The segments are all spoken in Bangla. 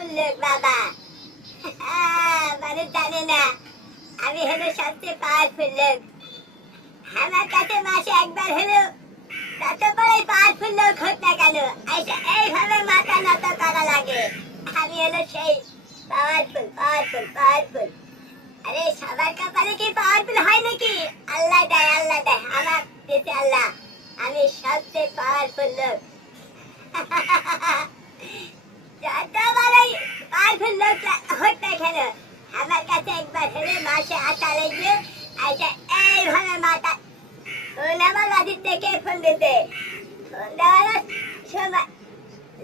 পাওয়ারফুল লোক বাবা। মানুষ জানে না আমি হলো সবচেয়ে পাওয়ারফুল লোক। আমার কাছে মাসে একবার হলো তত বড়ই পাওয়ারফুল লোক হোক না কেন আইসা এইভাবে মাথা নত করা লাগে। আমি হলো সেই পাওয়ারফুল পাওয়ারফুল পাওয়ারফুল। আরে সবার কপালে কি পাওয়ারফুল হয় নাকি? আল্লাহ দেয়, আল্লাহ দেয়, আমার দিতে আল্লাহ। আমি সবচেয়ে পাওয়ারফুল লোক। যত বড়ই পাওয়ারফুল লোক হোক না কেন আমার কাছে একবার হলে মাসে আসা লাগবে আইসা এইভাবে মাথা। ফোন আমার বাড়ির থেকে ফোন দিতে, ফোন দেওয়ার সময়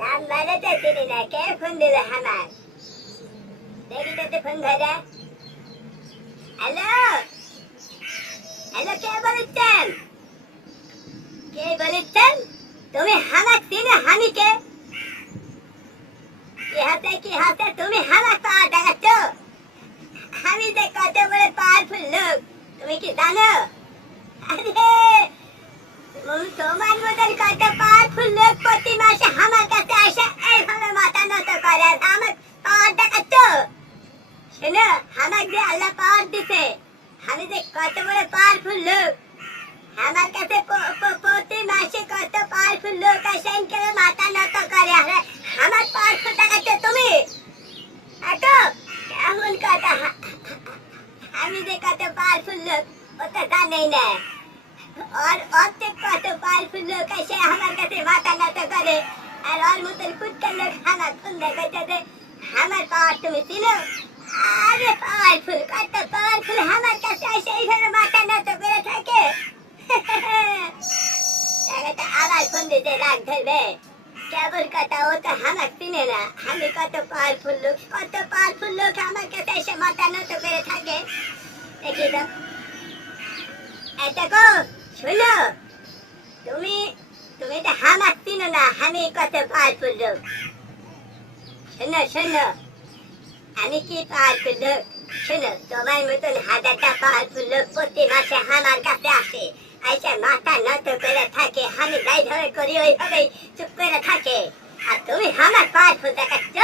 নাম্বারে তো চিনি না, কে ফোন দিল আমার? দেখি তো ফোন ধরে। হ্যালো হ্যালো, কে বলছেন? কে বলছেন? তুমি হামাক চিনো? আমি কে? কি হাতে তুমি হামাক পাওয়ার দেখাচ্ছ? আমি যে কত বড় পাওয়ারফুল লোক তুমি কি জানো? আরে তোমার মতন কত পাওয়ারফুল লোক প্রতি মাসে আমার কাছে আসে এইভাবে মাথা নত করে আমার পাওয়ার দেখাচ্ছ? শোনো, আমার যে আল্লাহ পাওয়ার দিছে, আমি যে কত বড় পাওয়ারফুল লোক, আমার কাছে প্রতি মাসে কত পাওয়ারফুল লোক আসে এনকে মাথা নত করে। আরে আমার পাওয়ারফুল দেখাচ্ছ তুমি? এখন কেমন কথা? আমি যে কত পাওয়ারফুল লোক ওটা জানেই না। और অর্ধেক কত পাওয়ারফুল লোক আসে আমার কাছে মাথা নত করে, আর ওর মতন কুত্তার লোক আমার ফোন দেখাচ্ছে আমার পাওয়ার তুমি চিনো? আরে পাওয়ারফুল, কত পাওয়ারফুল আমার কাছে আসে এইভাবে মাথা নত করে থাকে। আবার ফোন দিতে রাগ ধরবে, কেবল কথা, ও তো আমার চিনে না আমি কত পাওয়ারফুল লোক। কত পাওয়ারফুল লোক আমার কাছে এসে মাথা নত করে থাকে। দেখি তো দেখো, শোনো, তুমি তুমি তো আমার চিনো না আমি কত পাওয়ারফুল লোক। শোনো শোনো, আমি কি পাওয়ারফুল লোক? শোনো, তোমার মতন হাজারটা পাওয়ারফুল লোক প্রতি মাসে আমার কাছে আসে, আইসা মাথা নত করে থাকে, আমি যাইভাবে করি ওইভাবেই চুপ করে থাকে, আর তুমি আমার পাওয়ারফুল দেখাচ্ছ?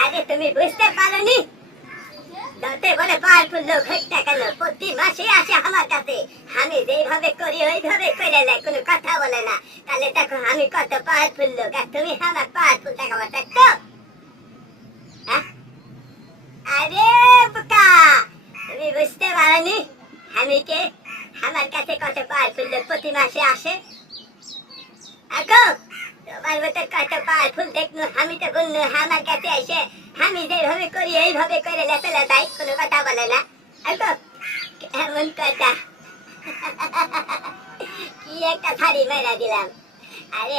আরে তুমি বুঝতে পারোনি? যত বলে পাওয়ারফুল লোক হোক না কেন প্রতি মাসে আসে আমার কাছে, আমি যেইভাবে করি ওইভাবে করে নেয়, কোনো কথা বলে না। তাহলে দেখো আমি কত পাওয়ারফুল লোক, আর তুমি আমার পাওয়ারফুল দেখাবার দেখছো? আরে বোকা, তুমি বুঝতে পারোনি আমি কে? আমার কাছে কত পাওয়ারফুল লোক প্রতি মাসে আসে। এখন তোমার মতো কত পাওয়ারফুল দেখলো আমি তো বললো আমার কাছে এসে আমি যেভাবে করি এইভাবে করে লেপেলে যাই, কোনো কথা বলে না। এখন এমন কথা, কি একটা ছাড়ি মেরা দিলাম। আরে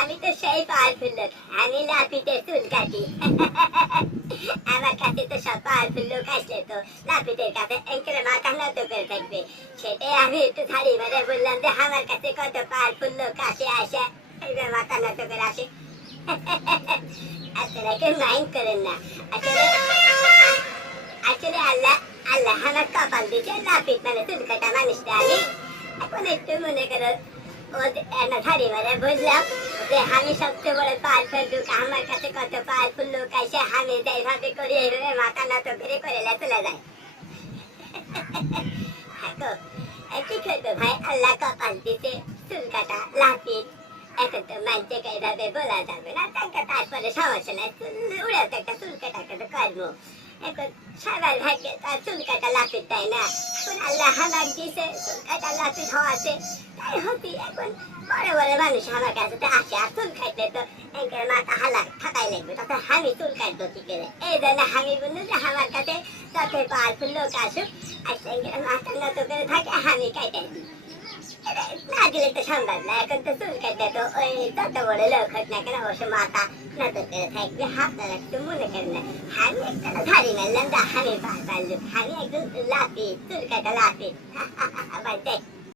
আমি তো সেই পাওয়ারফুল লোক, আমি লাপিতে চুল কাটি। আমার কাছে তো সব পাওয়ারফুল লোক আসলে তো লাপিতের কাছে একেবারে মাথা নত করে থাকবে। সেটাই আমি একটু ছাড়ি মেরে বললাম যে আমার কাছে কত পাওয়ারফুল লোক আসে এইভাবে মাথা নত করে আসে। আপনারা কেউ মাইন্ড করেন না। আসলে আসলে আল্লাহ আল্লাহ আমার কপাল দিচ্ছে লাপিত মানে চুল কাটা মানুষটা আমি। এখন একটু মনে করো ছাড়ি মেরে বুঝলাম যে আমি সবচেয়ে বড় পাওয়ারফুল লোক, আমার কাছে কত পাওয়ারফুল লোক আসে, আমি যেভাবে করি এইভাবে মাথা নত করে চলে যায়। কি করবো ভাই, আল্লাহ কপাল দিতে চুল কাটা লাপিত। এখন তো মানুষকে এইভাবে বলা যাবে না, তারপরে সমস্যা নাই, উড়েও তো একটা চুল কাটা করবো। এখন সবার ভাগ্যে তার চুল কাটা লাপিত তাই না? এখন আল্লাহ হামাক দিছে চুল কাটা লাপিত হওয়াছে, তাই হতি। এখন বড় বড় মানুষ আমার কাছে তো আসে, আর চুল কাটলে তো একের মাথা হালা থাকাই লাগবে, তখন আমি চুল কাটবো কি করে? এই জন্য আমি বললো যে আমার কাছে যত পাওয়ারফুল লোক আসুক আর সেঙ্গের মাথা নত করে থাকে, আমি কাটাই দিই। না দিলে তো সম্ভব না। এখন তো চুল কাটলে তো ওই যত বড় লোক হোক না কেন অবশ্য মাথা নত করে থাকবে, আপনারা একটু মনে করেন না। আমি একটা ধারি মারলাম যে আমি পাওয়ারফুল লোক, আমি একজন লাপিত, চুল কাটা লাপিত। আবার দেখ